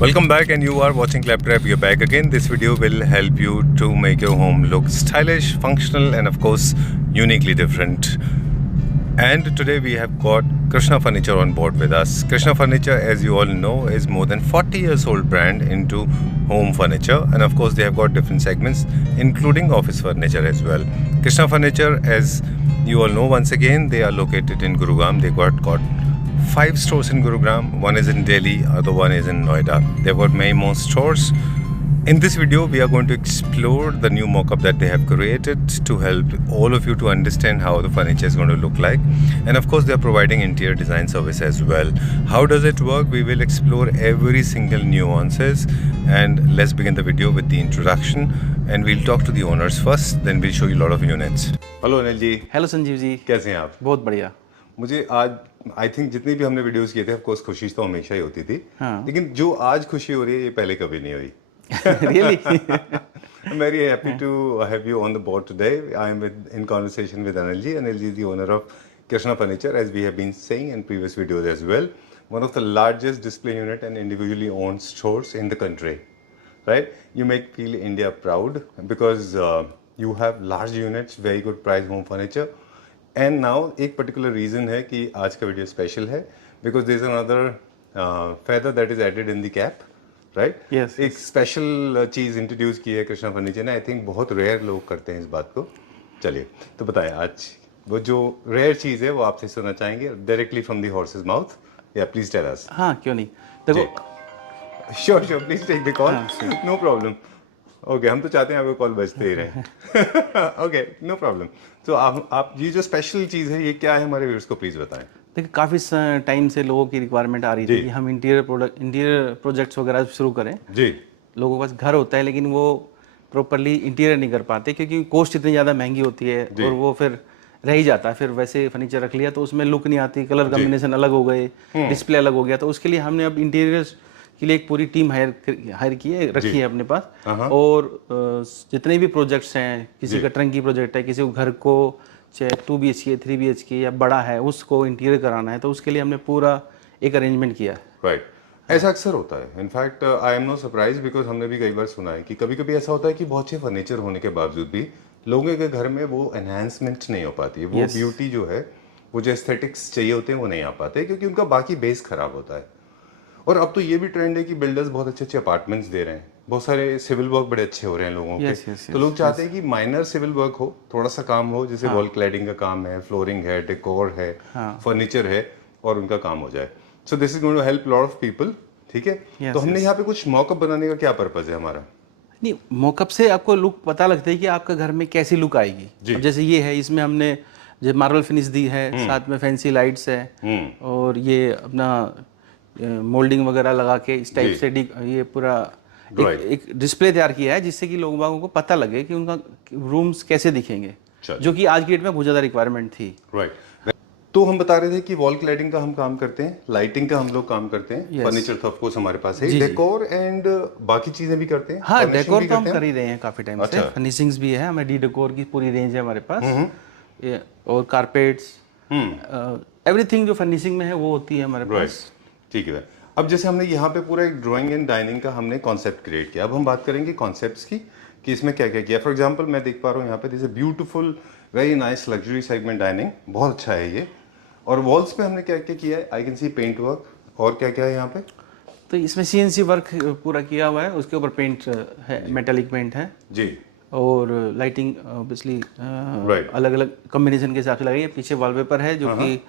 Welcome back, and you are watching Claptrap. You're back again. This video will help you to make your home look stylish, functional, and of course uniquely different. And today we have got Krishna Furniture on board with us. Krishna Furniture, as you all know, is more than 40 years old brand into home furniture, and of course they have got different segments including office furniture as well. Krishna Furniture, as you all know, once again they are located in Gurugram. They got 5 stores in Gurugram, one is in Delhi, other one is in Noida. They've got many more stores. In this video, we are going to explore the new mock-up that they have created to help all of you to understand how the furniture is going to look like. And of course, they are providing interior design service as well. How does it work? We will explore every single nuances. And let's begin the video with the introduction. And we'll talk to the owners first, then we'll show you a lot of units. Hello Anil ji. Hello Sanjeev ji, कैसे हैं आप? बहुत बढ़िया। मुझे आज I think जितने भी हमने वीडियोस किए थे, ऑफ कोर्स खुशी तो हमेशा ही होती थी, हाँ। लेकिन जो आज खुशी हो रही है ये पहले कभी नहीं हुई। Really? I'm very happy to have you on the board today. I am in conversation with Anil ji. Anil ji is the owner of Krishna Furniture, as we have been saying in previous videos as well. One of the largest display unit and individually owned stores in the country. Right? You make feel India proud because you have large units, very good price home furniture. And now एक particular reason है कि आज का video special है because there is another feather that is added in the cap, right? Yes. एक special चीज़ introduce की है Krishna furniture ने। आई थिंक बहुत रेयर लोग करते हैं इस बात को। चलिए तो बताएं, आज वो जो रेयर चीज़ है वो आपसे सुनना चाहेंगे directly from the horse's mouth. या प्लीज टेल अस। हाँ, क्यों नहीं। देखो, sure please take the call, no problem. Okay, हम तो चाहते हैं आपको कॉल बजते ही रहे। Okay, no problem. तो आप ये जो स्पेशल चीज़ है ये क्या है, हमारे व्यूअर्स को प्लीज़ बताएं। देखिए काफ़ी टाइम से लोगों की रिक्वायरमेंट आ रही थी कि हम इंटीरियर प्रोजेक्ट्स वगैरह शुरू करें। जी। लोगों के पास घर होता है लेकिन वो प्रॉपरली इंटीरियर नहीं कर पाते क्योंकि कॉस्ट इतनी ज़्यादा महंगी होती है और वो फिर रह ही जाता है। फिर वैसे फर्नीचर रख लिया तो उसमें लुक नहीं आती, कलर कॉम्बिनेशन अलग हो गए, डिस्प्ले अलग हो गया। तो उसके लिए हमने अब इंटीरियर के लिए एक पूरी टीम हायर की है, रखी है अपने पास। और जितने भी प्रोजेक्ट्स हैं, किसी का ट्रंकी प्रोजेक्ट है, किसी को घर को चाहे 2 BHK 3 BHK या बड़ा है उसको इंटीरियर कराना है, तो उसके लिए हमने पूरा एक अरेंजमेंट किया है। राइट, ऐसा अक्सर होता है। In fact I am no surprise because हमने भी कई बार सुना है कि कभी कभी ऐसा होता है कि बहुत अच्छे फर्नीचर होने के बावजूद भी लोगों के घर में वो एनहांसमेंट नहीं हो पाती है, वो ब्यूटी जो है, वो जो एस्थेटिक्स चाहिए होते हैं वो नहीं आ पाते क्योंकि उनका बाकी बेस खराब होता है। और अब तो ये भी ट्रेंड है कि बिल्डर्स बहुत अच्छे अच्छे अपार्टमेंट्स दे रहे हैं, बहुत सारे सिविल वर्क बड़े अच्छे हो रहे हैं लोगों के। तो लोग चाहते हैं कि माइनर सिविल वर्क हो, थोड़ा सा काम हो, जैसे वॉल क्लैडिंग का काम है, फ्लोरिंग है, डेकोर है, फर्नीचर है, और उनका काम हो जाए। So this is going to help lot of people. ठीक है, तो हमने यहाँ पे कुछ मॉकअप बनाने का क्या पर्पज है हमारा? नहीं, मॉकअप से आपको लुक पता लगता है कि आपका घर में कैसी लुक आएगी। अब जैसे ये है, इसमें हमने जो मार्बल फिनिश दी है, साथ में फैंसी लाइट्स है, और ये अपना मोल्डिंग वगैरह लगा के इस टाइप से ये पूरा एक डिस्प्ले तैयार किया है जिससे कि लोगों को पता लगे कि उनका रूम्स कैसे दिखेंगे, जो कि आज की डेट में बहुत ज़्यादा रिक्वायरमेंट थी। राइट। तो हम बता रहे थे कि वॉल क्लैडिंग का हम काम करते हैं, लाइटिंग का हम लोग काम करते हैं, फर्नीचर तो ऑफ कोर्स हमारे पास है, डेकोर एंड बाकी चीजें भी करते हैं। हाँ, डेकोर तो हम कर ही रहे हैं काफी टाइम से। फर्निशिंग्स भी है, हमें डी डेकोर की पूरी रेंज है हमारे पास, और कारपेट्स, एवरीथिंग जो फर्निशिंग में है वो होती है हमारे पास। ठीक है। अब जैसे हमने यहाँ पे पूरा एक ड्राइंग एंड डाइनिंग का हमने कॉन्सेप्ट क्रिएट किया। अब हम बात करेंगे कॉन्सेप्ट्स की कि इसमें क्या क्या किया। फॉर एग्जांपल मैं देख पा रहा हूँ यहाँ पे this is beautiful very nice luxury segment dining, बहुत अच्छा है ये। और वॉल्स पे हमने क्या क्या किया है, I can see paint work, और क्या क्या है यहाँ पे? तो इसमें CNC वर्क पूरा किया हुआ है, उसके ऊपर पेंट है, मेटालिक पेंट है जी, और लाइटिंग ऑब्वियसली अलग अलग कॉम्बिनेशन के हिसाब से लगाई है। पीछे वॉलपेपर है जो कि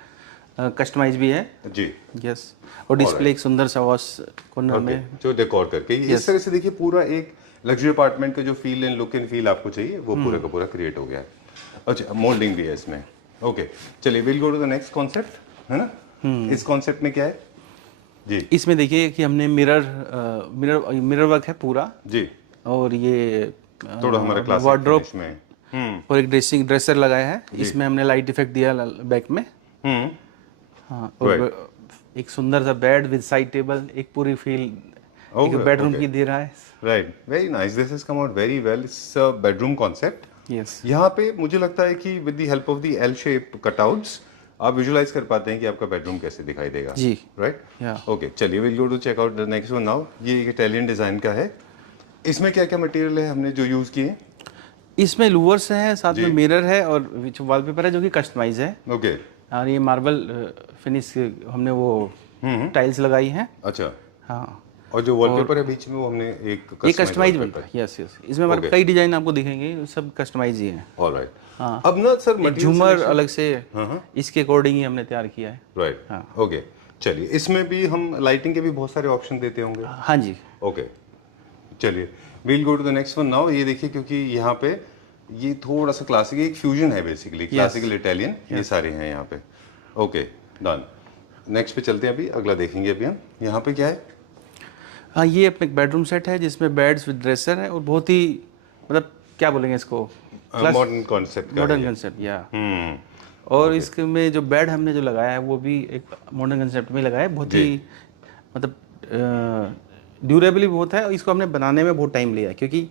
कस्टमाइज भी है जी। यस, और डिस्प्ले एक सुंदर सा वॉश कॉर्नर में जो डेकोर करके इस तरह से देखिए पूरा एक लग्जरी अपार्टमेंट का जो feel and look and feel आपको चाहिए वो पूरा का पूरा क्रिएट हो गया है। अच्छा, मोल्डिंग भी है इसमें। ओके, चलिए will go to the next concept, है ना? इस कॉन्सेप्ट में क्या है जी? इसमें देखिए कि हमने मिरर वर्क है पूरा जी, और ये थोड़ा हमारा क्लासिक वार्डरोब में और एक ड्रेसर लगाया है। इसमें हमने लाइट इफेक्ट दिया बैक में। हाँ, और एक सुंदर सा बेड विद साइड टेबल, एक पूरी फील एक बेडरूम की दे रहा है। Right, very nice, this has come out very well. It's a bedroom concept. Yes, यहाँ पे मुझे लगता है कि with the help of the L shape cutouts आप विजुलाइज कर पाते हैं कि आपका बेडरूम कैसे दिखाई देगा जी। Right Yeah. ओके चलिए will go to check out the next one now. ये एक इटालियन डिज़ाइन का है। इसमें क्या क्या मटेरियल है हमने जो यूज़ किए? इसमें लूवर्स है, साथ में मिरर है और वॉलपेपर है जो कि कस्टमाइज है। ओके और ये मार्बल फिनिश हमने वो टाइल्स लगाई हैं। अच्छा। हाँ, और जो वॉलपेपर है बीच में वो हमने ये कस्टमाइज बनता है। यस यस, इसमें हमारे कई डिजाइन आपको दिखेंगे, सब कस्टमाइज ही हैं। ऑलराइट। हाँ। अब ना सर एक झूमर अलग से इसके अकॉर्डिंग ही हमने तैयार किया है। राइट। हाँ। ओके चलिए, इसमें भी हम लाइटिंग के भी बहुत सारे ऑप्शन देते होंगे। हाँ जी। ओके चलिए we'll go to the next one now. ये देखिए क्योंकि यहाँ पे ये थोड़ा सा क्लासिक, एक फ्यूजन है बेसिकली, क्लासिकल इटालियन ये सारे हैं यहाँ पे। Okay done. नेक्स्ट पे चलते हैं, अभी अगला देखेंगे। अभी हम यहाँ पे क्या है? हाँ, ये अपने बेडरूम सेट है जिसमें बेड्स विद ड्रेसर है और बहुत ही मतलब क्या बोलेंगे इसको, मॉडर्न कॉन्सेप्ट का मॉडर्न कंसेप्ट या। और इसके में जो बेड हमने जो लगाया है वो भी एक मॉडर्न कंसेप्ट में लगाया है। बहुत ही मतलब ड्यूरेबल बहुत है और इसको हमने बनाने में बहुत टाइम लिया क्योंकि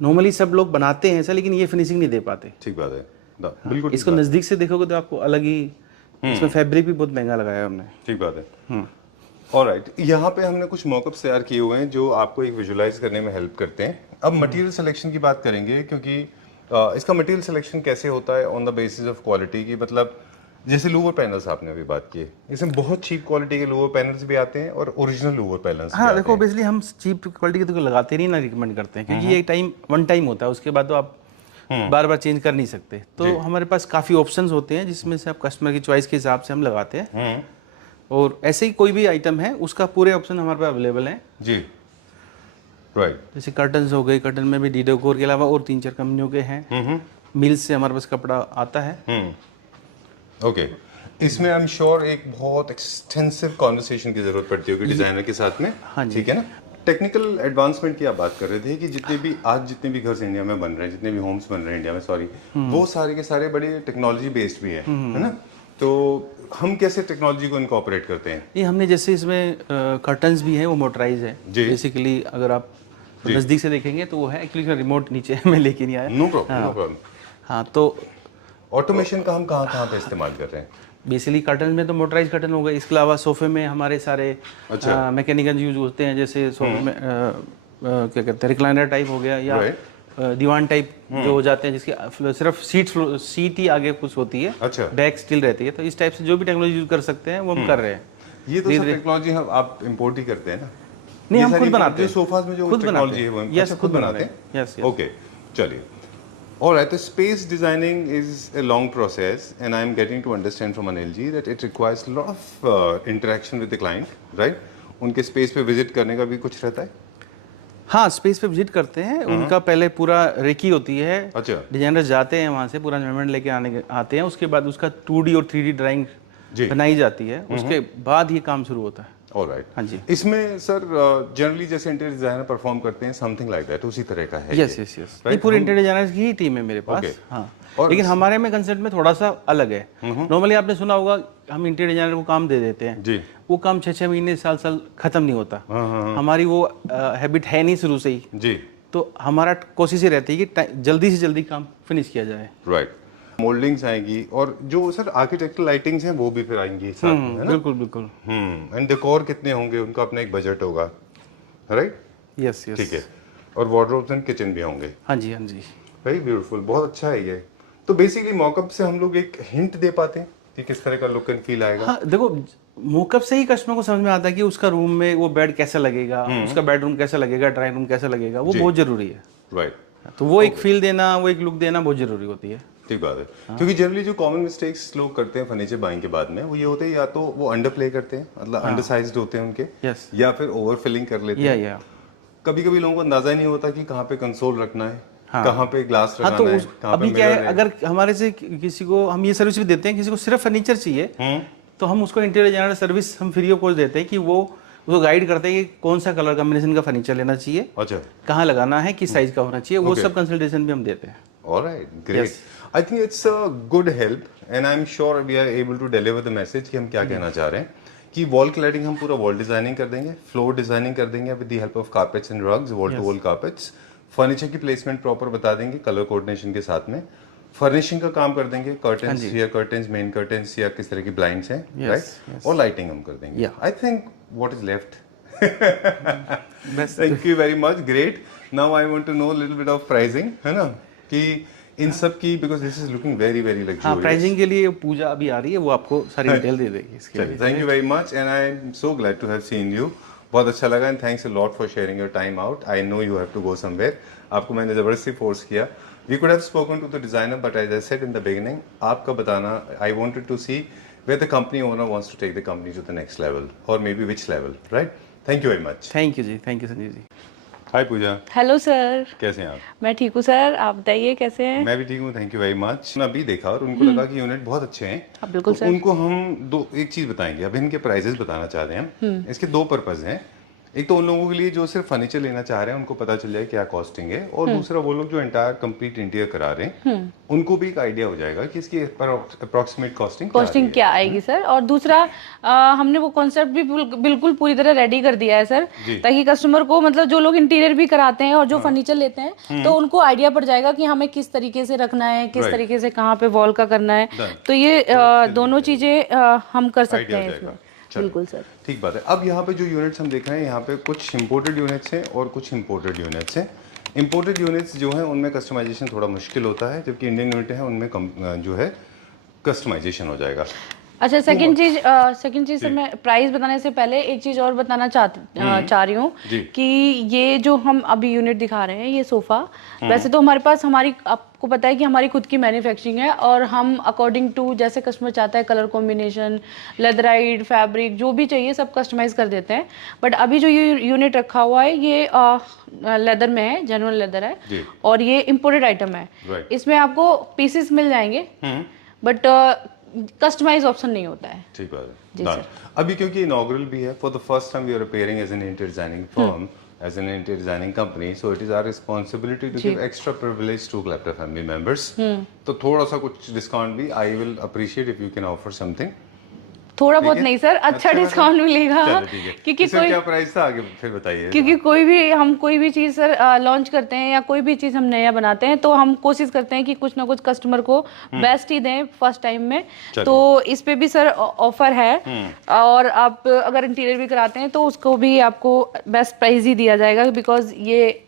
नॉर्मली सब लोग बनाते हैं ऐसा, लेकिन ये फिनिशिंग नहीं दे पाते। ठीक बात है, बिल्कुल। इसको नज़दीक से देखोगे तो आपको अलग ही, इसमें फैब्रिक भी बहुत महंगा लगाया है हमने। ठीक बात है। ऑलराइट, यहाँ पे हमने कुछ मॉकअप्स तैयार किए हुए हैं जो आपको एक विजुलाइज करने में हेल्प करते हैं। अब मटेरियल सिलेक्शन की बात करेंगे क्योंकि इसका मटेरियल सिलेक्शन कैसे होता है on the basis of quality की। मतलब जैसे लूवर पैनल्स आपने अभी बात की, इसमें बहुत चीप क्वालिटी के लूवर पैनल्स भी आते हैं और ओरिजिनल लूवर पैनल्स। हाँ देखो, बेसिकली हम चीप क्वालिटी के तो लगाते नहीं ना, रिकमेंड करते हैं क्योंकि ये वन टाइम होता है, उसके बाद तो आप बार बार चेंज कर नहीं सकते। तो हमारे पास काफ़ी ऑप्शंस होते हैं जिसमें से आप कस्टमर की चॉइस के हिसाब से हम लगाते हैं। और ऐसे ही कोई भी आइटम है उसका पूरे ऑप्शन हमारे पास अवेलेबल हैं जी। राइट। जैसे कर्टन्स हो गए, कर्टन में भी डीडोकोर के अलावा और 3-4 कंपनियों के हैं। मिल्स से हमारे पास कपड़ा आता है। ओके इसमें आई एम श्योर एक बहुत एक्सटेंसिव कॉन्वर्सेशन की जरूरत पड़ती होगी डिजाइनर के साथ में। हाँ जी। ठीक है ना। टेक्निकल एडवांसमेंट की आप बात कर रहे थे कि जितने भी घर इंडिया में बन रहे हैं, जितने भी होम्स बन रहे हैं इंडिया में, सॉरी, वो सारे के सारे बड़े टेक्नोलॉजी बेस्ड भी है ना। तो हम कैसे टेक्नोलॉजी को इनकॉर्पोरेट करते हैं? ये हमने जैसे इसमें कर्टन्स भी हैं वो मोटराइज है बेसिकली। अगर आप नज़दीक से देखेंगे तो वो है, एक्चुअली रिमोट नीचे में लेके नहीं आया। No problem. हाँ, तो ऑटोमेशन का हम कहाँ पे इस्तेमाल कर रहे हैं? बेसिकली कर्टन में तो मोटराइज कर्टन हो गए, इसके अलावा सोफे में हमारे सारे मैकेनिकल यूज होते हैं। जैसे सोफे में क्या कहते हैं, रिक्लाइनर टाइप हो गया या दीवान टाइप जो हो जाते हैं जिसकी सिर्फ सीट ही आगे कुछ होती है। अच्छा। बैक स्टिल रहती है। तो इस टाइप से जो भी टेक्नोलॉजी यूज कर सकते हैं वो हम कर रहे हैं। ये तो सब टेक्नोलॉजी हम आप इंपोर्ट ही करते हैं ना? नहीं, हम खुद बनाते हैं। सोफाज में जो टेक्नोलॉजी है वो यस खुद बनाते हैं। यस। ओके चलिए। Alright, the space designing is a long process, and I'm getting to understand from Anil ji that it requires a lot of interaction with the client, right? उनके space पे visit करने का भी कुछ रहता है? हाँ, स्पेस पे विजिट करते हैं। उनका पहले पूरा रेकी होती है। अच्छा। डिजाइनर जाते हैं वहाँ से, पूरा मेजरमेंट लेके आते हैं। उसके बाद उसका 2D और 3D ड्राइंग बनाई जाती है। उसके बाद ये काम शुरू होता है। ऑलराइट। हाँ जी। इसमें सर जनरली जैसे इंटीरियर डिजाइनर परफॉर्म करते हैं समथिंग लाइक दैट, उसी तरह का है? यस यस यस, ये पूरे इंटीरियर डिजाइनर्स की ही टीम है मेरे पास। हाँ, लेकिन हमारे में कंसेप्ट में थोड़ा सा अलग है। नॉर्मली आपने सुना होगा हम इंटीरियर डिजाइनर को काम दे देते हैं जी, वो काम 6-6 महीने साल खत्म नहीं होता। हमारी वो हैबिट है नहीं शुरू से ही जी। तो हमारा कोशिश ये रहती है कि जल्दी से जल्दी काम फिनिश किया जाए। राइट। मोल्डिंग्स आएगी और जो सर आर्किटेक्चरल लाइटिंग्स हैं वो भी फिर आएंगी साथ में, है ना? बिल्कुल बिल्कुल। एंड डेकोर कितने होंगे, उनका अपना एक बजट होगा, राइट? Yes yes. ठीक है। और वार्डरोब्स एंड किचन भी होंगे। हाँ जी हाँ जी। वेरी ब्यूटीफुल, बहुत अच्छा है ये। तो बेसिकली मॉकअप से हम लोग एक हिंट दे पाते हैं कि किस तरह का लुक एंड फील आएगा? हाँ देखो, मॉकअप से ही कस्टमर को समझ में आता है कि उसका रूम में वो बेड कैसा लगेगा, उसका बेडरूम कैसा लगेगा, ड्राइंग रूम कैसा लगेगा, वो बहुत जरूरी है। राइट। तो वो एक फील देना, वो एक लुक देना बहुत जरूरी होती है। ठीक बात है। क्योंकि जनरली जो कॉमन मिस्टेक्स लोग करते हैं फर्नीचर बाइंग के बाद में वो ये होते हैं, या तो वो अंडर प्ले करते हैं, मतलब अंडरसाइज्ड होते हैं उनके, या फिर ओवर फिलिंग कर लेते हैं। कभी कभी लोगों को अंदाजा ही नहीं होता कि कहाँ पे कंसोल रखना है, कहाँ पे ग्लास लगाना है, कहाँ पे क्या है, अगर हमारे से किसी को हम ये सर्विस भी देते हैं, किसी को सिर्फ फर्नीचर चाहिए तो हम उसको इंटीरियर डिजाइनर सर्विस हम फ्री ऑफ कॉस्ट देते हैं कि वो उसको गाइड करते हैं कि कौन सा कलर कॉम्बिनेशन का फर्नीचर लेना चाहिए, अच्छा, कहाँ लगाना है, किस साइज का होना चाहिए, वो सब कंसल्टेशन भी हम देते हैं। Alright, great. I think it's a good help, and I'm sure we are able to deliver the message कि हम क्या कहना चाह रहे हैं। कि वॉल क्लैडिंग हम पूरा वॉल डिजाइनिंग कर देंगे, फ्लोर डिजाइनिंग कर देंगे with the help of carpets and rugs, wall to wall carpets, furniture की प्लेसमेंट प्रॉपर बता देंगे कलर कोऑर्डिनेशन के साथ में, फर्निशिंग का काम कर देंगे, हाँ कर्टन्स, जी। रियर कर्टन्स, मेन कर्टन्स या किस तरह की ब्लाइंड्स हैं, Yes, राइट? yes. और लाइटिंग हम कर देंगे। Yeah. I think what is left. बस thank you very much, great. Now I want to know little bit of pricing, है ना, कि इन सब की, because this is looking very very हाँ, लग्जूरियस। प्राइसिंग के लिए पूजा अभी आ रही है, वो आपको सारी डिटेल दे देगी इसके लिए। Thank you very much and I am so glad to have seen you. बहुत अच्छा लगा and thanks a lot for sharing your time out. I know you have to go somewhere. आपको मैंने ज़बरदस्ती फोर्स किया। We could have spoken to the designer but as I said in the beginning, आपका बताना, I wanted to see where the company owner wants to take the company to the next level और maybe which level, right? Thank you very much. Thank you ji, thank you Sanjeev ji. Hi Pooja, hello sir. कैसे हैं आप? मैं ठीक हूँ sir, आप बताइए कैसे हैं? मैं भी ठीक हूँ, थैंक यू वेरी मच। मैं अभी देखा और उनको लगा कि यूनिट बहुत अच्छे हैं। हाँ, बिल्कुल तो सर। उनको हम एक चीज बताएंगे। अब इनके प्राइजेस बताना चाह रहे हैं हम। इसके दो पर्पज हैं। एक तो उन लोगों के लिए जो सिर्फ फर्नीचर लेना चाह रहे हैं, उनको पता चल जाए क्या कॉस्टिंग है, और दूसरा वो लोग जो एंटायर कंप्लीट इंटीरियर करा रहे हैं, उनको भी एक आइडिया हो जाएगा कि इसकी अप्रोक्सीमेट कॉस्टिंग क्या आएगी सर? और दूसरा हमने वो कॉन्सेप्ट भी बिल्कुल पूरी तरह रेडी कर दिया है सर, ताकि कस्टमर को, मतलब जो लोग इंटीरियर भी कराते हैं और जो फर्नीचर लेते हैं, तो उनको आइडिया पड़ जाएगा कि हमें किस तरीके से रखना है, किस तरीके से कहाँ पे वॉल का करना है। तो ये दोनों चीजें हम कर सकते हैं इसमें। बिल्कुल सर, ठीक बात है। अब यहाँ पे जो यूनिट्स हम देख रहे हैं, यहाँ पे कुछ इंपोर्टेड यूनिट्स हैं और कुछ इंपोर्टेड यूनिट्स हैं। इंपोर्टेड यूनिट्स जो हैं उनमें कस्टमाइजेशन थोड़ा मुश्किल होता है, जबकि इंडियन यूनिट है उनमें जो है कस्टमाइजेशन हो जाएगा। अच्छा, सेकंड चीज सर, मैं प्राइस बताने से पहले एक चीज और बताना चाह रही हूँ कि ये जो हम अभी यूनिट दिखा रहे हैं, ये सोफा, वैसे तो हमारे पास, आपको पता है कि हमारी खुद की मैन्युफैक्चरिंग है, और हम अकॉर्डिंग टू जैसे कस्टमर चाहता है, कलर कॉम्बिनेशन, लेदराइड, फैब्रिक, जो भी चाहिए सब कस्टमाइज कर देते हैं। बट अभी जो ये यूनिट रखा हुआ है, ये लेदर में है, जेन्युइन लेदर है, और ये इम्पोर्टेड आइटम है। इसमें आपको पीसेस मिल जाएंगे, बट कस्टमाइज ऑप्शन नहीं होता है। ठीक बात है। अभी क्योंकि इनॉग्रल भी है, for the first time we are appearing as an interior designing firm, as an interior designing company, so it is our responsibility to give extra privilege to Clapter family members. तो थोड़ा सा कुछ discount भी I will appreciate if you can offer something. थोड़ा बहुत नहीं sir, अच्छा discount मिलेगा, क्योंकि कोई क्या प्राइस था आगे फिर बताइए। क्योंकि हम कोई भी चीज़ सर लॉन्च करते हैं या कोई भी चीज़ हम नया बनाते हैं, तो हम कोशिश करते हैं कि कुछ ना कुछ कस्टमर को बेस्ट ही दें फर्स्ट टाइम में। तो इस पे भी सर ऑफर है, और आप अगर इंटीरियर भी कराते हैं तो उसको भी आपको बेस्ट प्राइस ही दिया जाएगा, बिकॉज ये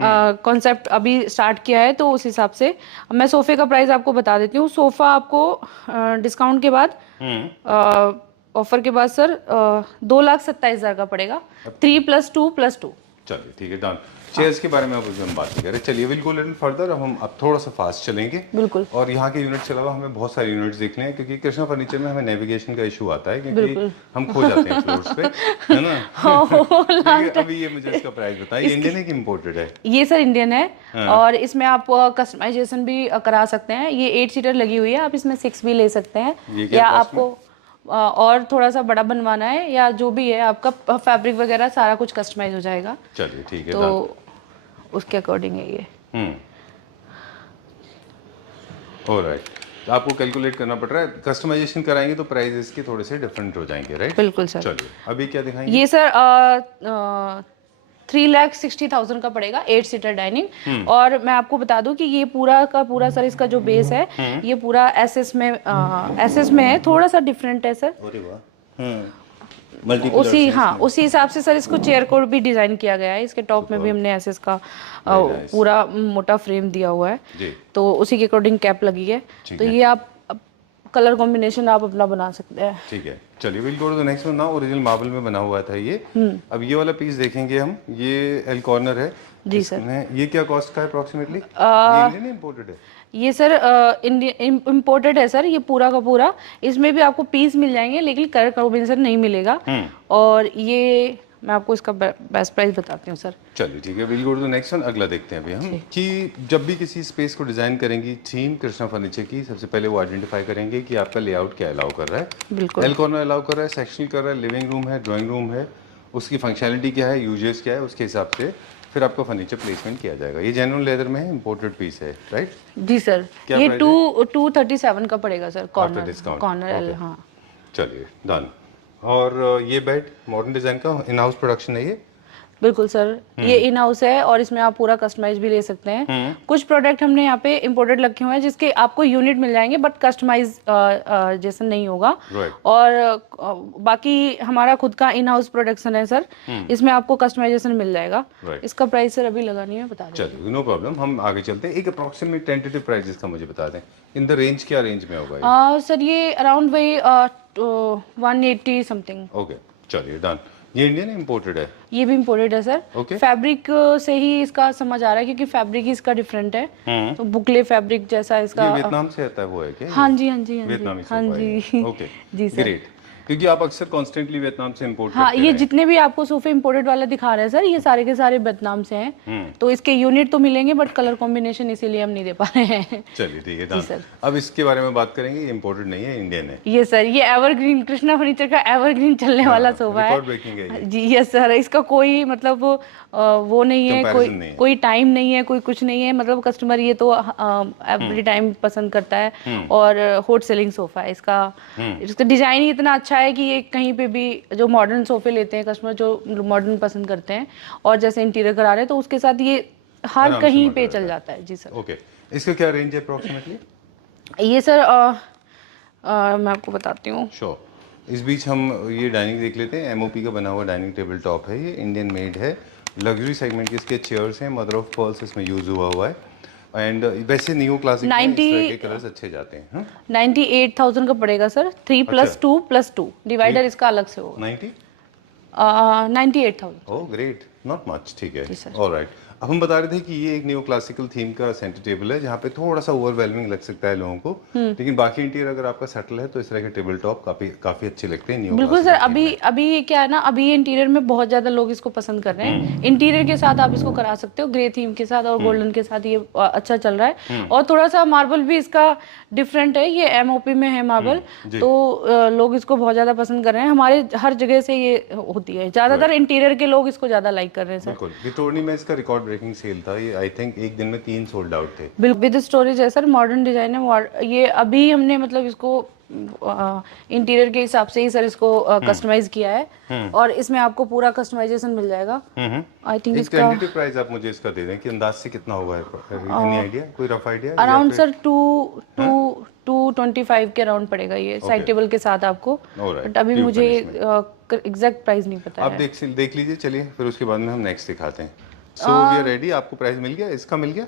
कॉन्सेप्ट अभी स्टार्ट किया है। तो उस हिसाब से मैं सोफे का प्राइस आपको बता देती हूँ। सोफा आपको डिस्काउंट के बाद, ऑफर के बाद सर 2,27,000 का पड़ेगा, 3+2+2। चलिए ठीक है, डन। चेयर्स के बारे में अब हम बात करें, चलिए विल गो लिटिल फर्दर। अब हम थोड़ा सा फास्ट चलेंगे। बिल्कुल। और यहाँ के यूनिट के अलावा हमें बहुत सारे यूनिट्स देखने हैं, क्योंकि कृष्णा फर्नीचर में हमें नेविगेशन का इशू आता है, क्योंकि हम खो जाते हैं फ्लोर्स पे, है ना? अभी ये मुझे इसका प्राइस बताइए। इंडियन है कि इम्पोर्टेड है? ये सर इंडियन है, और इसमें आप कस्टमाइजेशन भी करा सकते हैं। ये 8 सीटर लगी हुई है, आप इसमें 6 भी ले सकते हैं, या आपको और थोड़ा सा बड़ा बनवाना है, या जो भी है आपका फैब्रिक वगैरह सारा कुछ कस्टमाइज हो जाएगा। चलिए ठीक है, तो उसके अकॉर्डिंग है ये। ऑलराइट, तो आपको कैलकुलेट करना पड़ रहा है। कस्टमाइजेशन कराएंगे तो प्राइसेस के थोड़े से डिफरेंट हो जाएंगे, राइट? बिल्कुल सर। चलिए अभी क्या दिखाएंगे? ये सर 3,60,000 का पड़ेगा, 8 सीटर डाइनिंग। और मैं आपको बता दूं कि ये पूरा का पूरा सर, इसका जो बेस है, ये पूरा एसएस में है, थोड़ा सा डिफरेंट है सर। उसी हिसाब से सर इसको चेयर को भी डिजाइन किया गया है। इसके टॉप में भी हमने एसएस का पूरा मोटा फ्रेम दिया हुआ है, तो उसी के अकॉर्डिंग कैप लगी है। तो ये आप कलर कॉम्बिनेशन आप अपना बना सकते हैं। ठीक है, चलिए will go to the next one now. Original marble में बना हुआ था ये। अब ये वाला पीस देखेंगे हम, ये एल कॉर्नर है जी सर। ये क्या कॉस्ट का है अप्रोक्सीमेटली? इंडियन इंपोर्टेड है ये सर? इंडियन इम्पोर्टेड है सर, ये पूरा का पूरा। इसमें भी आपको पीस मिल जाएंगे, लेकिन कलर कॉम्बिनेशन नहीं मिलेगा। और ये मैं आपको इसका बेस्ट प्राइस बताती हूँ सर। चलिए ठीक है, will go to the next one. अगला देखते हैं अभी हम, कि जब भी किसी स्पेस को डिजाइन करेंगी थीम कृष्णा फर्नीचर की, सबसे पहले वो आइडेंटिफाई करेंगे कि आपका लेआउट क्या अलाउ कर रहा है। बिल्कुल। एल कॉर्नर अलाउ कर रहा है, सेक्शनल कर रहा है, लिविंग रूम है, ड्राइंग रूम है, उसकी फंक्शनलिटी क्या है, यूजेस क्या है, उसके हिसाब से फिर आपका फर्नीचर प्लेसमेंट किया जाएगा। ये जेन्युइन लेदर में है, इंपोर्टेड पीस है, राइट? जी सर। ये 237 का पड़ेगा सर, कॉर्नर। हाँ चलिए डन। और ये बेड मॉडर्न डिजाइन का इन हाउस प्रोडक्शन है ये? बिल्कुल सर, ये इन हाउस है और इसमें आप पूरा कस्टमाइज भी ले सकते हैं। कुछ प्रोडक्ट हमने यहाँ पे इम्पोर्टेड रखे हुए हैं जिसके आपको यूनिट मिल जाएंगे बट कस्टमाइज जैसा नहीं होगा। और बाकी हमारा खुद का इन हाउस प्रोडक्शन है सर, इसमें आपको कस्टमाइजेशन मिल जाएगा। इसका प्राइस सर अभी लगा नहीं है, बता दें। चलिए नो प्रॉब्लम, हम आगे चलते हैं। एक अप्रोक्सीमेट टेंटेटिव प्राइस इसका मुझे बता दें, इन द रेंज, क्या रेंज में होगा सर ये अराउंड वही 180 समथिंग। ओके चलिए डन। ये इंडियन इंपोर्टेड है? ये भी इम्पोर्टेड है सर। Okay. फैब्रिक से ही इसका समझ आ रहा है क्योंकि फैब्रिक ही इसका डिफरेंट है। तो बुकले फैब्रिक जैसा इसका। ये वियतनाम से आता है वो है क्या? हाँ जी हाँ जी वियतनामी हाँ जी। ओके जी सर। ग्रेट, क्योंकि आप अक्सर कॉन्स्टेंटली वियतनाम से इंपोर्ट हाँ, करते ये हैं। जितने भी आपको सोफे इम्पोर्टेड वाला दिखा रहे हैं सर, ये सारे के सारे वियतनाम से हैं। तो इसके यूनिट तो मिलेंगे बट कलर कॉम्बिनेशन इसीलिए हम नहीं दे पा रहे हैं। चलिए ठीक है सर। डन। अब इसके बारे में बात करेंगे, ये इंपोर्टेड नहीं है, इंडियन है। ये सर, ये एवरग्रीन, कृष्णा फर्नीचर का एवरग्रीन चलने वाला सोफा रिकॉर्ड ब्रेकिंग है ये। जी यस सर। इसका कोई मतलब वो नहीं है, Comparison नहीं है। कोई टाइम नहीं है, कोई कुछ नहीं है। मतलब कस्टमर ये तो एवरी टाइम पसंद करता है और हॉट सेलिंग सोफा है इसका। इसका डिजाइन ही इतना अच्छा है कि ये कहीं पे भी, जो मॉडर्न सोफे लेते हैं कस्टमर, जो मॉडर्न पसंद करते हैं और जैसे इंटीरियर करा रहे हैं, तो उसके साथ ये हर कहीं पे चल जाता है। जी सर। ओके, इसका क्या रेंज है अप्रोक्सीमेटली? ये सर मैं आपको बताती हूँ। श्योर। इस बीच हम ये डाइनिंग देख लेते हैं। एमओपी का बना हुआ डाइनिंग टेबल टॉप है, ये इंडियन मेड है, लग्जरी सेगमेंट की इसके चेयर्स हैं, मदर ऑफ पर्ल्स इसमें यूज हुआ है। एंड वैसे न्यू क्लासिक में इस तरह के कलर्स अच्छे जाते हैं। 98,000 का पड़ेगा सर। 3 + 2 + 2 डिवाइडर इसका अलग से होगा। 98,000। ओह ग्रेट, नॉट मच, ठीक है ऑलराइट। अब हम बता रहे थे कि ये एक न्यू क्लासिकल थीम का सेंटर टेबल है जहाँ पे थोड़ा सा ओवरवेलमिंग लग सकता है लोगों को, लेकिन बाकी इंटीरियर अगर आपका सेटल है तो इस तरह के टेबल टॉप काफी अच्छे लगते हैं न्यू। बिल्कुल सर। अभी क्या है ना, अभी इंटीरियर में बहुत ज्यादा लोग इसको पसंद कर रहे हैं। इंटीरियर के साथ आप इसको करा सकते हो, ग्रे थीम के साथ और गोल्डन के साथ, ये अच्छा चल रहा है। और थोड़ा सा मार्बल भी इसका डिफरेंट है, ये एमओपी में है मार्बल, तो लोग इसको बहुत ज्यादा पसंद कर रहे हैं। हमारे हर जगह से ये होती है, ज्यादातर इंटीरियर के लोग इसको ज्यादा लाइक कर रहे हैं सर। बिल्कुल, वितोरनी में इसका रिकॉर्ड ब्रेकिंग सेल था, ये आई थिंक एक दिन में 3 सोल्ड आउट थे। विद स्टोरेज है सर, मॉडर्न डिजाइन है। ये अभी हमने मतलब इसको इंटीरियर के हिसाब से ही सर इसको कस्टमाइज किया है और इसमें आपको पूरा कस्टमाइजेशन मिल जाएगा। आई थिंक इसका टेंटेटिव प्राइस आप मुझे इसका दे दें कि अंदाज से कितना होगा, एनी आइडिया, कोई रफ आइडिया? अराउंड सर 225 के अराउंड पड़ेगा ये, साइड टेबल के साथ आपको। बट अभी मुझे एग्जैक्ट प्राइस नहीं पता आप है। देख लीजिए, चलिए फिर उसके बाद में हम नेक्स्ट दिखाते हैं। So we are ready. आपको प्राइस मिल गया, इसका मिल गया?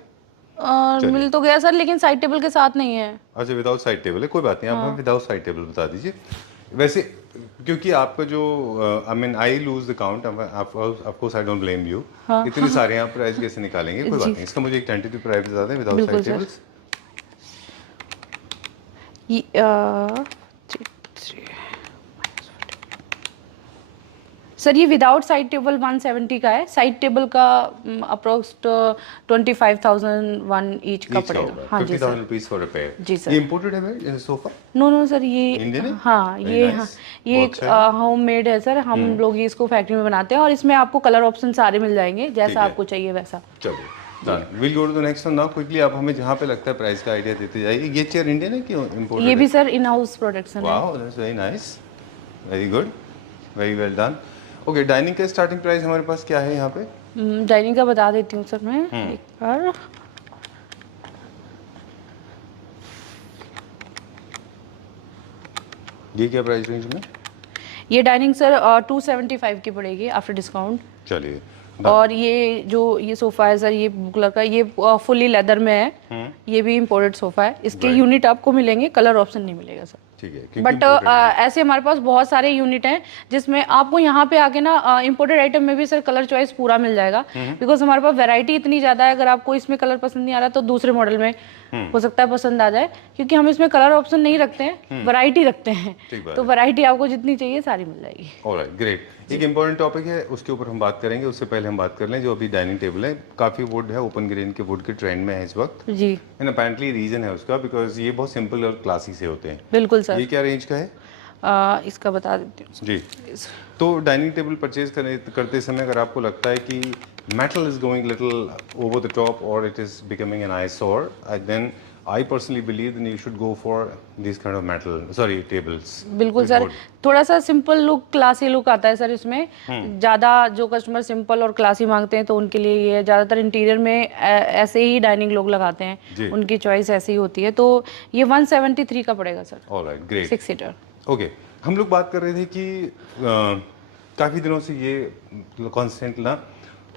मिल तो गया सर, लेकिन साइड टेबल के साथ नहीं है। अच्छा, विदाउट साइड टेबल है, कोई बात नहीं, आप हमें विदाउट साइड टेबल बता दीजिए। वैसे क्योंकि आपका जो I mean I lose the count, of course I don't blame you, इतने सारे आप प्राइस कैसे निकालेंगे, कोई बात नहीं। इसका मुझे एक टेंटेटिव प्राइस बता दें विदाउट साइड टेबल्स। सर ये विदाउट साइड टेबल 170 का है, साइड टेबल का अप्रोक्स 25,000 ईच का पड़ेगा। हाँ जी सर। ₹50,000 फॉर अ पेयर। जी सर। ये इंपोर्टेड है सोफा? नो सर, ये इंडियन है? हाँ, ये एक होम मेड है सर। हम लोग ये इसको फैक्ट्री में बनाते हैं और इसमें आपको कलर ऑप्शन सारे मिल जाएंगे, जैसा आपको चाहिए वैसा। चलिए will go to the next one now quickly. आप हमें जहाँ पे लगता है प्राइस का आइडिया देते जाइए। ये चेयर इंडियन है कि इंपोर्टेड? ये भी सर इन हाउस प्रोडक्शन है। Wow, that's very nice, very good, very well done. Okay, dining का स्टार्टिंग प्राइस हमारे पास क्या है यहाँ पे? डाइनिंग का बता देती हूँ सर मैं एक बार। ये क्या प्राइस रेंज में? ये डाइनिंग सर 275 की पड़ेगी आफ्टर डिस्काउंट। चलिए। और ये सोफा है सर, ये ब्लू कलर का, ये फुली लेदर में है। ये भी इम्पोर्टेड सोफा है। इसके यूनिट आपको मिलेंगे, कलर ऑप्शन नहीं मिलेगा सर। ठीक है, बट ऐसे हमारे पास बहुत सारे यूनिट हैं जिसमें आपको यहाँ पे आके ना इम्पोर्टेड आइटम में भी सर कलर चॉइस पूरा मिल जाएगा, बिकॉज हमारे पास वैरायटी इतनी ज़्यादा है। अगर आपको इसमें कलर पसंद नहीं आ रहा तो दूसरे मॉडल में हो सकता है पसंद आ जाए, क्योंकि हम इसमें कलर ऑप्शन नहीं रखते हैं, वैरायटी रखते हैं। तो वैरायटी आपको जितनी चाहिए सारी मिल जाएगी। Alright, great. एक इम्पोर्टेंट टॉपिक है, उसके ऊपर हम बात करेंगे। उससे पहले हम बात कर लें जो अभी डाइनिंग टेबल है, काफ़ी वुड है, ओपन ग्रेन के वुड के ट्रेंड में है इस वक्त जी। एंड अपेरेंटली रीजन है उसका, बिकॉज ये बहुत सिंपल और क्लासी से होते हैं। बिल्कुल सर। ये क्या रेंज का है? इसका बता देती हूँ जी। तो डाइनिंग टेबल परचेज करते समय अगर आपको लगता है कि metal is going little over the top और it is becoming an eyesore, then I personally believe that you should go for these kind of tables. बिल्कुल सर, थोड़ा सा सिंपल लुक, क्लासी लुक आता है सर इसमें। ज़्यादा जो customer simple और क्लासी मांगते हैं तो उनके लिए ये ज़्यादातर इंटीरियर में ऐसे ही डाइनिंग लोग लगाते हैं, उनकी चॉइस ऐसी ही होती है। तो ये 173 का पड़ेगा sir. Alright, great. 6 seater. Okay, हम लोग बात कर रहे थे कि काफ़ी दिनों से ये कॉन्स्टेंट ना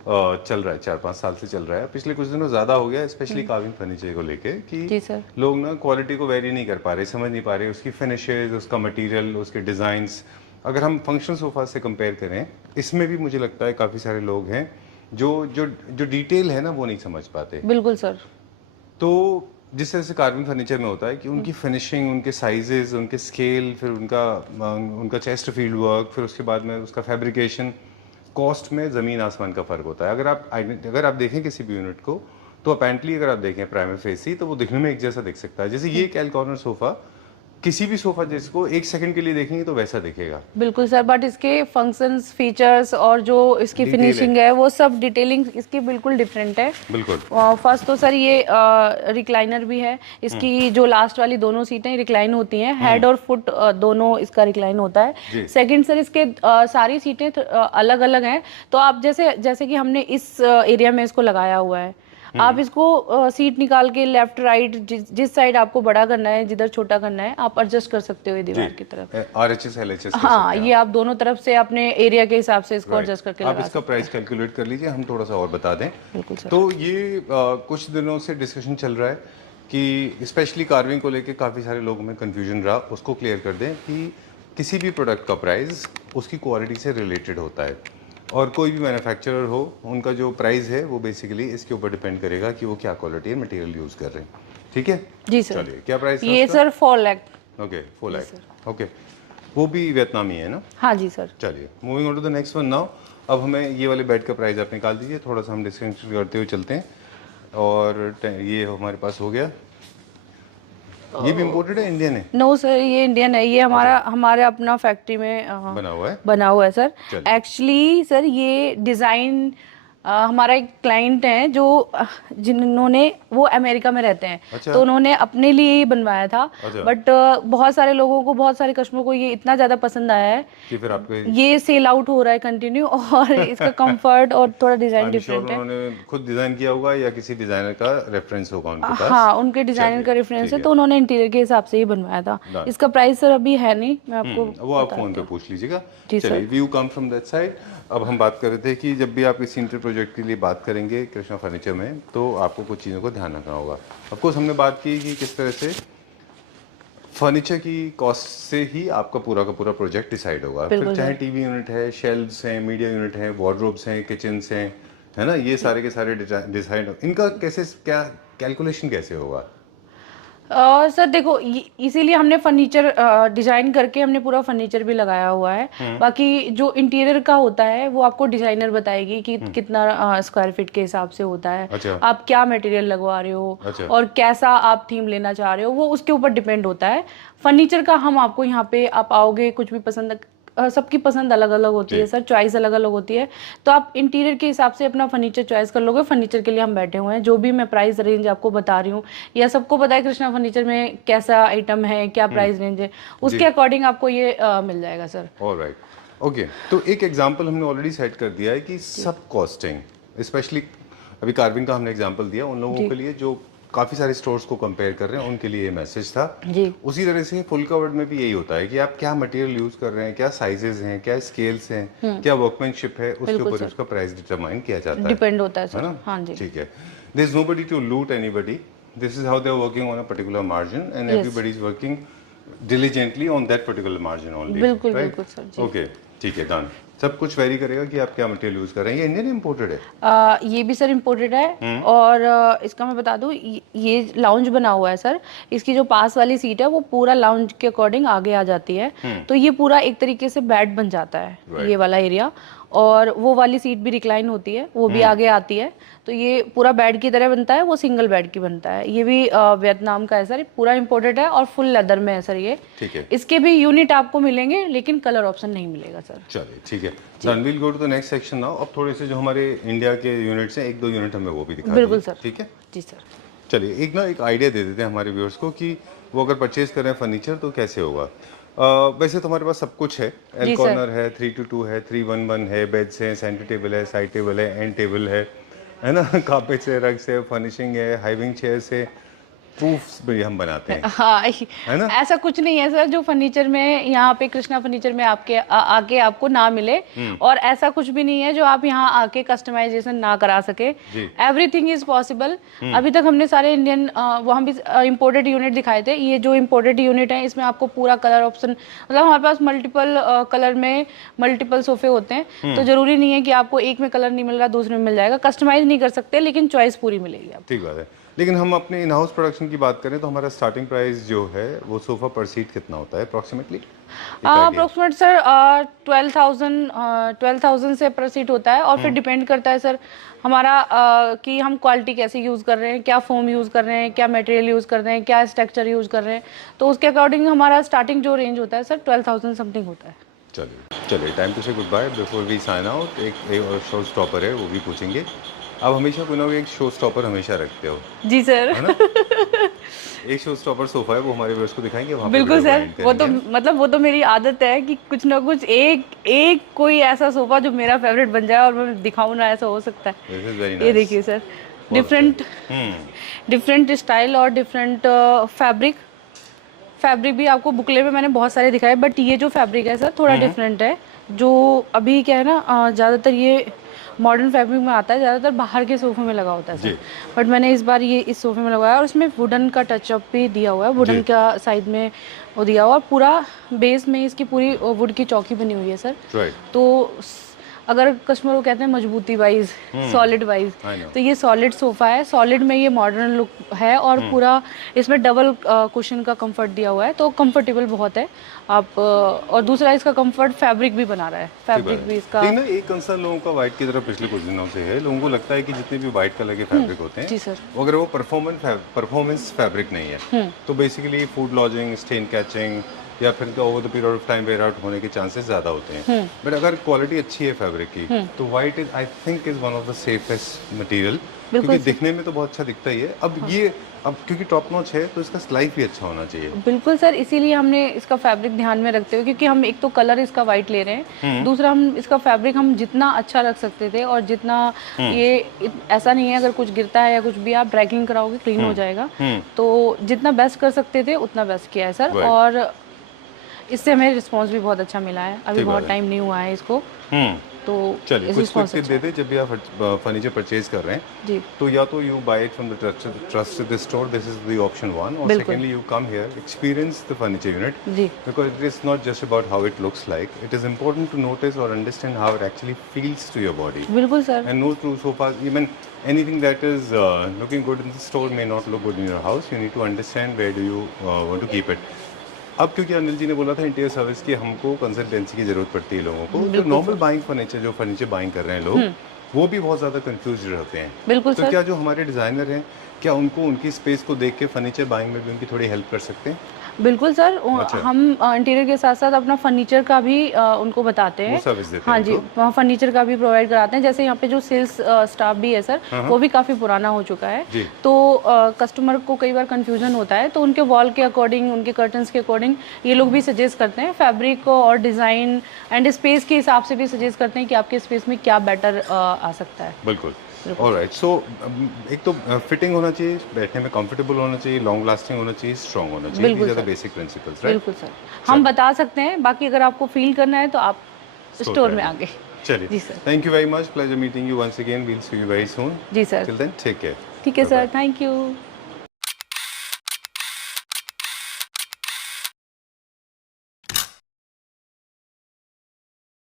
चल रहा है, 4-5 साल से चल रहा है। पिछले कुछ दिनों ज़्यादा हो गया, स्पेशली कार्विंग फर्नीचर को लेके कि जी सर, लोग ना क्वालिटी को वेरी नहीं कर पा रहे, समझ नहीं पा रहे उसकी फिनिशेज, उसका मटेरियल, उसके डिज़ाइंस। अगर हम फंक्शनल सोफा से कंपेयर करें, इसमें भी मुझे लगता है काफ़ी सारे लोग हैं जो जो जो डिटेल है ना वो नहीं समझ पाते। बिल्कुल सर। तो जिस तरह से कार्विंग फर्नीचर में होता है कि उनकी फिनिशिंग, उनके साइजेस, उनके स्केल, फिर उनका चेस्ट फील्ड वर्क, फिर उसके बाद में उसका फैब्रिकेशन, कॉस्ट में ज़मीन आसमान का फ़र्क होता है। अगर आप देखें किसी भी यूनिट को, तो अपेरेंटली अगर आप देखें प्राइमरी फेस ही, तो वो दिखने में एक जैसा दिख सकता है। जैसे ये एक एल कॉर्नर सोफ़ा, किसी भी सोफ़ा जिसको 1 सेकंड के लिए देखेंगे तो वैसा दिखेगा। बिल्कुल सर, बट इसके फंक्शंस, फीचर्स और जो इसकी फिनिशिंग है वो सब डिटेलिंग इसकी बिल्कुल डिफरेंट है। बिल्कुल। फर्स्ट तो सर ये रिक्लाइनर भी है इसकी, जो लास्ट वाली दोनों सीटें रिक्लाइन होती हैं, हेड और फुट दोनों इसका रिक्लाइन होता है। सेकंड सर, इसके सारी सीटें अलग अलग हैं। तो आप जैसे कि हमने इस एरिया में इसको लगाया हुआ है, आप इसको सीट निकाल के लेफ्ट राइट जिस साइड आपको बड़ा करना है, जिधर छोटा करना है, आप एडजस्ट कर सकते हो दीवार की तरफ। RHS LHS। हाँ, ये आप दोनों तरफ से अपने एरिया के हिसाब से इसको एडजस्ट करके आप इसका प्राइस कैलकुलेट कर लीजिए, हम थोड़ा सा और बता दें। बिल्कुल सर। तो ये कुछ दिनों से डिस्कशन चल रहा है कि स्पेशली कार्विंग को लेके काफ़ी सारे लोगों में कंफ्यूजन रहा, उसको क्लियर कर दें कि किसी भी प्रोडक्ट का प्राइस उसकी क्वालिटी से रिलेटेड होता है, और कोई भी मैन्युफैक्चरर हो, उनका जो प्राइस है वो बेसिकली इसके ऊपर डिपेंड करेगा कि वो क्या क्वालिटी है मटेरियल यूज़ कर रहे हैं। ठीक है जी सर। चलिए, क्या प्राइस है ये sir 4 lakh. Okay, 4 lakh. Okay, वो भी वियतनामी है ना? हाँ जी सर। चलिए, moving on to the next one now. अब हमें ये वाले बेड का प्राइस आप निकाल दीजिए, थोड़ा सा हम डिस्कशन करते हुए चलते हैं। और ये हमारे पास हो गया। ये भी इम्पोर्टेड है, इंडियन है? नो सर, ये इंडियन है। ये हमारे अपना फैक्ट्री में बना हुआ है सर। एक्चुअली सर ये डिज़ाइन हमारा एक क्लाइंट है जिन्होंने वो अमेरिका में रहते हैं। अच्छा। तो उन्होंने अपने लिए ही बनवाया था। अच्छा। बट बहुत सारे लोगों को, बहुत सारे कस्टमर को ये इतना ज़्यादा पसंद आया है कि फिर आपके ये सेल आउट हो रहा है कंटिन्यू। और इसका कंफर्ट और थोड़ा डिज़ाइन डिफरेंट है। उन्होंने खुद डिज़ाइन किया होगा या किसी डिज़ाइनर का रेफरेंस होगा उनके पास? हाँ, उनके डिज़ाइनर का रेफरेंस है, तो उन्होंने इंटीरियर के हिसाब से ही बनवाया था। इसका प्राइस सर अभी है नहीं, मैं आपको वो आप फोन पे पूछ लीजिएगा। जी सर। चलिए, view come from that side. अब हम बात कर रहे थे कि जब भी आप इस इंटीरियर प्रोजेक्ट के लिए बात करेंगे कृष्णा फर्नीचर में, तो आपको कुछ चीज़ों को ध्यान रखना होगा। ऑफ कोर्स हमने बात की कि किस तरह से फर्नीचर की कॉस्ट से ही आपका पूरा का पूरा प्रोजेक्ट डिसाइड होगा। फिर चाहे टीवी यूनिट है, शेल्व्स हैं, मीडिया यूनिट है, वार्डरोब्स हैं, किचन्स हैं, है ना, ये सारे के सारे डिसाइड, इनका कैसे, क्या कैलकुलेशन कैसे होगा? सर देखो, इसीलिए हमने फर्नीचर डिजाइन करके हमने पूरा फर्नीचर भी लगाया हुआ है। बाकी जो इंटीरियर का होता है वो आपको डिजाइनर बताएगी कि कितना स्क्वायर फीट के हिसाब से होता है। अच्छा। आप क्या मटेरियल लगवा रहे हो। अच्छा। और कैसा आप थीम लेना चाह रहे हो, वो उसके ऊपर डिपेंड होता है। फर्नीचर का हम आपको यहाँ पे, आप आओगे, कुछ भी पसंद, सबकी पसंद अलग अलग होती है सर, चॉइस अलग अलग होती है। तो आप इंटीरियर के हिसाब से अपना फर्नीचर चॉइस कर लोगे। फर्नीचर के लिए हम बैठे हुए हैं, जो भी मैं प्राइस रेंज आपको बता रही हूँ, या सबको पता है कृष्णा फर्नीचर में कैसा आइटम है, क्या प्राइस रेंज है, उसके अकॉर्डिंग आपको ये मिल जाएगा सर। Alright, okay. तो एक एग्जांपल हमने ऑलरेडी सेट कर दिया है कि सब कॉस्टिंग, स्पेशली अभी कार्विंग का हमने एग्जांपल दिया उन लोगों के लिए जो काफ़ी सारे स्टोर्स को कंपेयर कर रहे हैं, उनके लिए ये मैसेज था जी। उसी तरह से फुल कवर्ड में भी यही होता है कि आप क्या मटेरियल यूज कर रहे हैं, क्या साइजेस हैं, क्या स्केल्स हैं, क्या वर्कमैनशिप है, उसके ऊपर उसका प्राइस डिटरमाइन किया जाता है, डिपेंड होता है सर। ना? हाँ जी, ठीक है। There is nobody to loot anybody, this is how they are working on a particular margin and everybody is working diligently on that particular margin only. बिल्कुल right? बिल्कुल सर जी। ओके, ठीक है, डन। सब कुछ वेरी करेगा कि आप क्या मटेरियल यूज कर रहे हैं। ये इंडियन इंपोर्टेड है? ये भी सर इम्पोर्टेड है। और इसका मैं बता दूं, ये लाउंज बना हुआ है सर। इसकी जो पास वाली सीट है वो पूरा लाउंज के अकॉर्डिंग आगे आ जाती है। तो ये पूरा एक तरीके से बेड बन जाता है ये वाला एरिया। और वो वाली सीट भी रिक्लाइन होती है, वो भी आगे आती है। तो ये पूरा बेड की तरह बनता है, वो सिंगल बेड की बनता है। ये भी वियतनाम का है सर, पूरा इम्पोर्टेड है और फुल लेदर में है सर ये। ठीक है। इसके भी यूनिट आपको मिलेंगे, लेकिन कलर ऑप्शन नहीं मिलेगा सर। चलिए, ठीक है, done. Will go to the next section now. अब थोड़े से जो हमारे इंडिया के यूनिट्स हैं, 1-2 यूनिट हमें वो भी दिखा बिल्कुल दीजिए। सर। ठीक है जी सर। चलिए एक आइडिया दे देते हैं हमारे व्यूअर्स को कि वो अगर परचेज कर रहे हैं फर्नीचर तो कैसे होगा। वैसे तो हमारे पास सब कुछ है, एल कॉर्नर है, 322 है, 311 है, बेड्स हैं, सेंटर टेबल है, साइड टेबल है, एंड टेबल है ना, कार्पेट से, रग से, फर्निशिंग है, हाइविंग चेयर से, प्रूफ्स भी हम बनाते हैं। हाँ, है ना? ऐसा कुछ नहीं है सर जो फर्नीचर में यहाँ पे कृष्णा फर्नीचर में आपके आके आपको ना मिले, और ऐसा कुछ भी नहीं है जो आप यहाँ आके कस्टमाइजेशन ना करा सके। Everything is possible. अभी तक हमने सारे इंडियन वहाँ भी इम्पोर्टेड यूनिट दिखाए थे। ये जो इम्पोर्टेड यूनिट है इसमें आपको पूरा कलर ऑप्शन, मतलब हमारे पास मल्टीपल कलर में मल्टीपल सोफे होते हैं, तो जरूरी नहीं है कि आपको एक में कलर नहीं मिल रहा दूसरे में मिल जाएगा। कस्टमाइज नहीं कर सकते लेकिन चॉइस पूरी मिलेगी आपको। ठीक बात है। लेकिन हम अपने इन हाउस प्रोडक्शन की बात करें तो हमारा स्टार्टिंग प्राइस जो है वो सोफा पर सीट कितना होता है अप्रोक्सीमेटली? अप्रोक्सीमेट सर 12,000 से पर सीट होता है, और फिर डिपेंड करता है सर हमारा कि हम क्वालिटी कैसी यूज़ कर रहे हैं, क्या फोम यूज़ कर रहे हैं, क्या मटेरियल यूज़ कर रहे हैं, क्या स्ट्रक्चर यूज़ कर रहे हैं, तो उसके अकॉर्डिंग हमारा स्टार्टिंग जो रेंज होता है सर 12,000 समथिंग होता है। चलिए time to say goodbye before we sign out. एक और शो स्टॉपर है वो भी पूछेंगे। आप हमेशा कोई ना कोई एक शो स्टॉपर हमेशा रखते हो। जी सर। है ना? एक शो स्टॉपर सोफा है वो हमारे व्यूअर्स को दिखाएंगे वहाँ पे। बिल्कुल सर, वो तो मतलब वो तो मेरी आदत है कि कुछ ना कुछ एक कोई ऐसा सोफा जो मेरा फेवरेट बन जाए और मैं दिखाऊं ना, ऐसा हो सकता है। ये देखिए सर, डिफरेंट स्टाइल और डिफरेंट फैब्रिक भी आपको बुकले में मैंने बहुत सारे दिखाए, बट ये जो फैब्रिक है सर थोड़ा डिफरेंट है। जो अभी क्या है ना, ज़्यादातर ये मॉडर्न फैब्रिक में आता है, ज़्यादातर बाहर के सोफे में लगा होता है सर, बट मैंने इस बार ये इस सोफे में लगाया और इसमें वुडन का टचअप भी दिया हुआ है, वुडन का साइड में वो दिया हुआ, पूरा बेस में इसकी पूरी वुड की चौकी बनी हुई है सर। तो अगर कस्टमर को कहते हैं मजबूती वाइज, सॉलिड वाइज, तो ये सॉलिड सोफा है। सॉलिड में ये मॉडर्न लुक है और पूरा इसमें डबल कुशन का कंफर्ट दिया हुआ है, तो कंफर्टेबल बहुत है आप। और दूसरा इसका कंफर्ट फैब्रिक भी बना रहा है, फैब्रिक भी इसका। ना एक कंसर्न लोगों का वाइट की तरफ पिछले कुछ दिनों से है, लोगों को लगता है कि जितने भी वाइट कलर के फैब्रिक होते हैं, जी सर, अगर वो परफॉर्मेंस फैब्रिक नहीं है तो basically food lodging, stain catching या फिर over the period of time wear out होने के चांसेस ज़्यादा होते हैं। बट अगर क्वालिटी अच्छी है फैब्रिक की तो white is I think is one of the safest material, क्योंकि दिखने में तो बहुत अच्छा दिखता ही है। अब क्योंकि टॉप नॉच है तो इसका लाइफ भी अच्छा होना चाहिए। बिल्कुल सर, इसीलिए हमने इसका फैब्रिक ध्यान में रखते हुए, क्योंकि हम एक तो कलर इसका वाइट ले रहे हैं, दूसरा हम इसका फैब्रिक हम जितना अच्छा रख सकते थे और जितना ये ऐसा नहीं है अगर कुछ गिरता है या कुछ भी आप ड्रैगिंग कराओगे क्लीन हो जाएगा, तो जितना बेस्ट कर सकते थे उतना बेस्ट किया है सर। और इससे हमें रिस्पांस भी बहुत अच्छा मिला है। अभी बहुत टाइम नहीं हुआ है इसको, तो चलिए कुछ टिप दे दे। जब भी आप फर्नीचर परचेज कर रहे हैं जी, तो या तो you buy it from the trusted store, this is the option one, और secondly you come here, experience the furniture unit, because it is not just about how it looks like, it is important to notice और understand how it actually feels to your body. बिल्कुल sir, and no true sofas, even anything that is looking good in the store may not look good in your house. You need to understand where do you want to keep it. अब क्योंकि अनिल जी ने बोला था interior service की हमको consultancy की जरूरत पड़ती है लोगों को, तो नॉर्मल बाइंग फर्नीचर, जो फर्नीचर बाइंग कर रहे हैं लोग, वो भी बहुत ज़्यादा कंफ्यूज रहते हैं। बिल्कुल तो सर, क्या जो हमारे डिज़ाइनर हैं, क्या उनको उनकी स्पेस को देख के फर्नीचर बाइंग में भी उनकी थोड़ी हेल्प कर सकते हैं? बिल्कुल सर, हम इंटीरियर के साथ साथ अपना फर्नीचर का भी उनको बताते हैं। सर्विस देते हैं। हाँ जी, वहाँ फर्नीचर का भी प्रोवाइड कराते हैं। जैसे यहाँ पे जो सेल्स स्टाफ भी है सर, वो भी काफ़ी पुराना हो चुका है, तो कस्टमर को कई बार कंफ्यूजन होता है, तो उनके वॉल के अकॉर्डिंग, उनके कर्टन्स के अकॉर्डिंग ये लोग भी सजेस्ट करते हैं फैब्रिक को, और डिज़ाइन एंड स्पेस के हिसाब से भी सजेस्ट करते हैं कि आपके स्पेस में क्या बेटर आ सकता है। बिल्कुल। ऑलराइट, सो एक तो फिटिंग होना चाहिए, बैठने में कंफर्टेबल होना चाहिए, लॉन्ग लास्टिंग होना चाहिए, स्ट्रांग होना चाहिए, these are the basic principles, right? बिल्कुल सर, हम बता सकते हैं, बाकी अगर आपको फील करना है तो आप स्टोर में आगे। चलिए जी sir, thank you very much, pleasure meeting you once again, we'll see you very soon. जी sir, till then take care. ठीक है सर, थैंक यू।